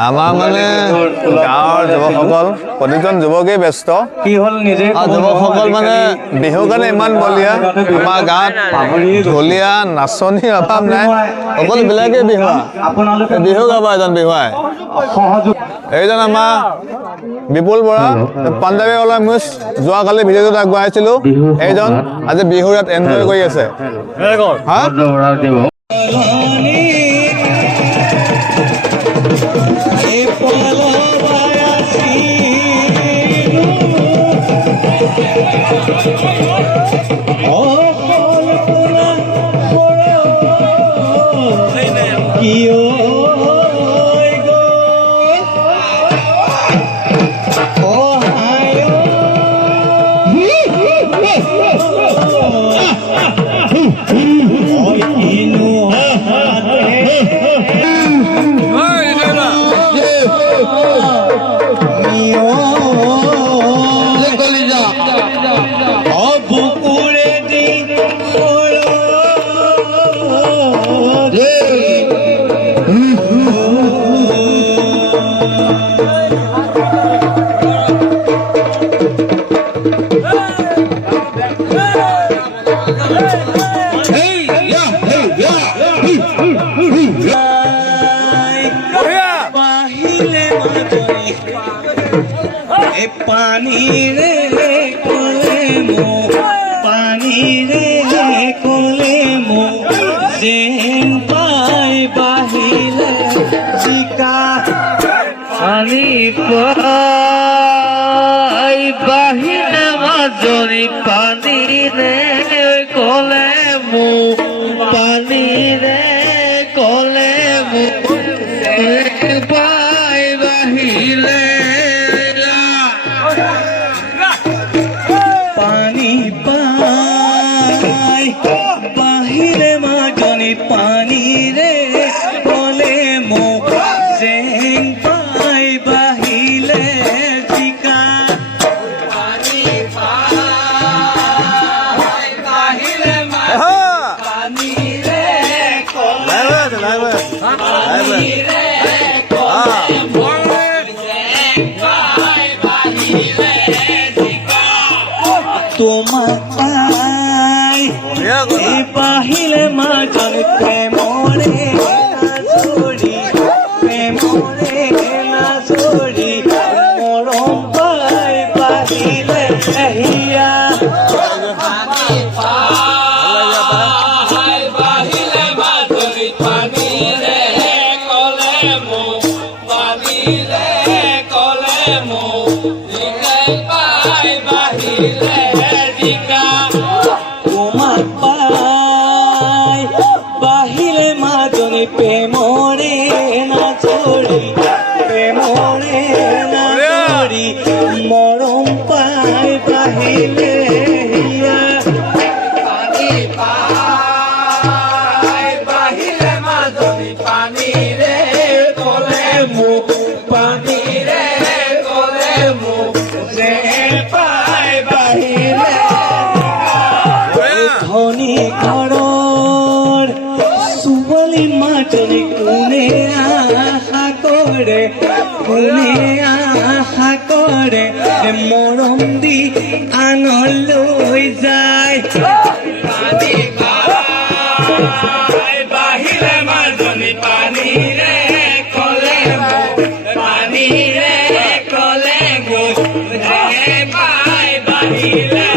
আমাৰ মানে গাঁৱৰ যুৱকসকল প্ৰতিজন যুৱকেই ব্যস্ত কি হ'ল নিজে যুৱকসকল মানে বিহুৰ কাৰণে ইমান বলীয়া আমাৰ গাঁৱত ঢুলীয়া নাচনীৰ অভাৱ নাই সকলোবিলাকেই বিহুৱা বিহু গাব এজন বিহুৱাই এইজন আমাৰ বিপুল বৰা পাঞ্জাৱী ওলা মিছ যোৱাকালি ভিডিঅ'টোত আগবঢ়াইছিলোঁ এইজন আজি বিহু ইয়াত এনজয় কৰি আছে पानी रे कोले मो पानी रे कोले मो जेन पाई बाहिले जिका पानी पाई बाहिले মাজনি पानी रे कोले मो पानी रे कोले मो जेन पाई बाहिले बाहिरे মাজনি पानी रे कोले मो जेन पाई बाहिले जिका पानी पाई बाहिले पानी रे कोले पानी रे कोले मो जेन पाई बाहिले जिका তোমার বাহিলে মাজল প্রেমরে নাচরি মরম পাই বাহিলে আহিয়া বাহিলে মাজলি পানি রে কলে মো পানি রে কলে মো পাই বাহিলে জিকা তোমার পাই বাহিলে মাজনি প্রেমরে নাচরি প্রেমরে নাচরি মরম পাই বাহিলে পানি পাই বাহিলে মাজনি পানি রে কলে মো পানি রে কলে মো যে পাই বাহিলে ধনী ঘৰৰ সুবলি মাজনি কোনে আশা কৰে মৰম দি আনলৈ যায় পানী পাই বাহিলে মাজনি পানী ৰে কলে মো পানী ৰে কলে মো পাই বাহিলে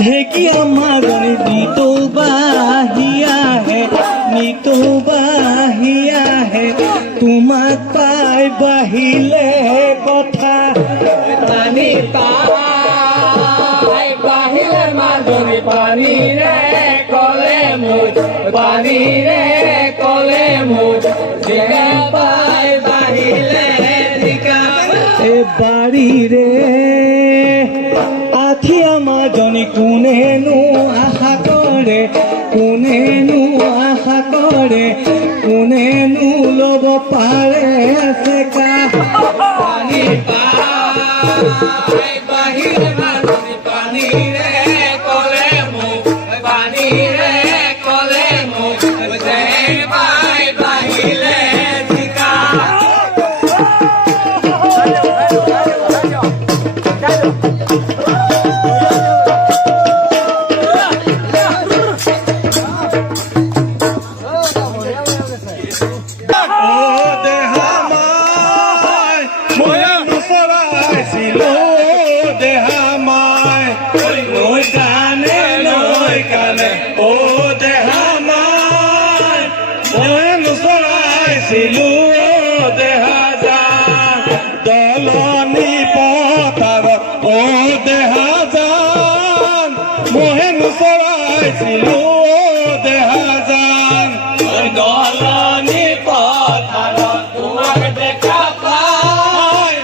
ঢেকিয়া মাজনি নিতো বাহিয়া হে তোমাক পাই বাহিলে কথা পানী পাই বাহিলে মাজনী পানীৰে কলে মোৰ পানীৰে কলে মোৰ জিকা পাই বাহিলে জিকা এ বাৰীৰে আঠিয়া মাজনী কোনেনো আশা কৰে কোনেনো আশা কৰে কোনেনো ল'ব পাৰে চেকা পানী পাই বাহিলে মাজনী পানীৰে কলে মোৰ পানীৰে কলে মোৰ জিকা পাই বাহিলে জিকা দলনি পথাৰ ও দেহা যান মহেন চৰাইছিলো দেহা যান দলনি পথাৰত তোমাক দেখা পাই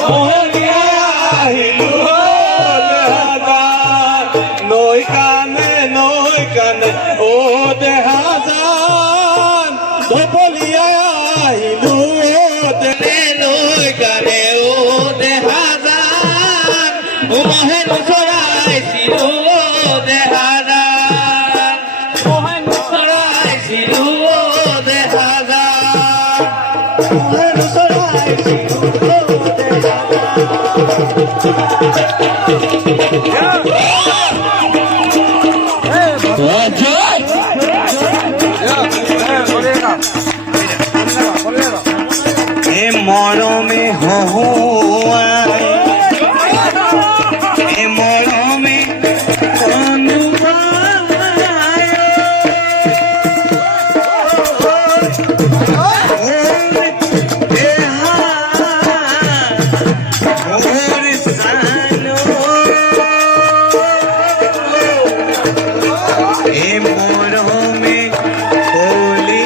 মহনীয়া আহিলো দেহা যান নৈ কাণে ও দেহা যান ধপলিয়াই আহিলো নৈ কাণে ও দেহা যান মহেন চৰাইছিলো দেহা যান মহেন চৰাইছিলো দেহা যান মহেন চৰাইছিলো দেহা মৰমে হহুৱাই মৰমে মৰমে কলি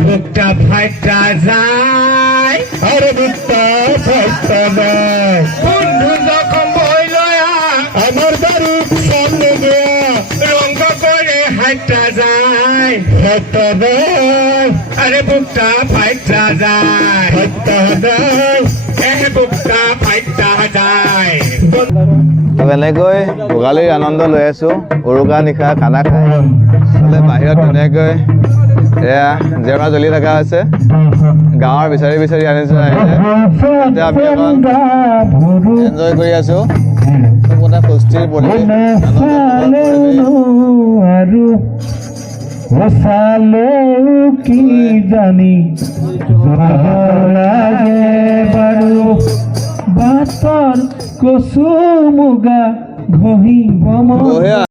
বুকটা ফাইটা যায় আরে বুকটা ফাইটা যায় বন্ধু যখন বই লয়া আমার বাড়ির সামনে দেয়া রঙ্গ করে হাইটা যায় আরে বুকটা ফাইটা যায় বুকটা ফাইটা যায় এনেকৈ ভোগালীৰ আনন্দ লৈ আছোঁ উৰুকা নিশা খানা খাই বাহিৰত ধুনীয়াকৈ এয়া জেওৰা জ্বলি থকা হৈছে গাঁৱৰ বিচাৰি বিচাৰি আনিছে আহিছে এতিয়া আমি এখন এনজয় কৰি আছোঁ খুব এটা সুস্থিৰ পৰিৱেশ কি জানি লাগে বাৰু বাটৰ কচু মুগা ঘঁহি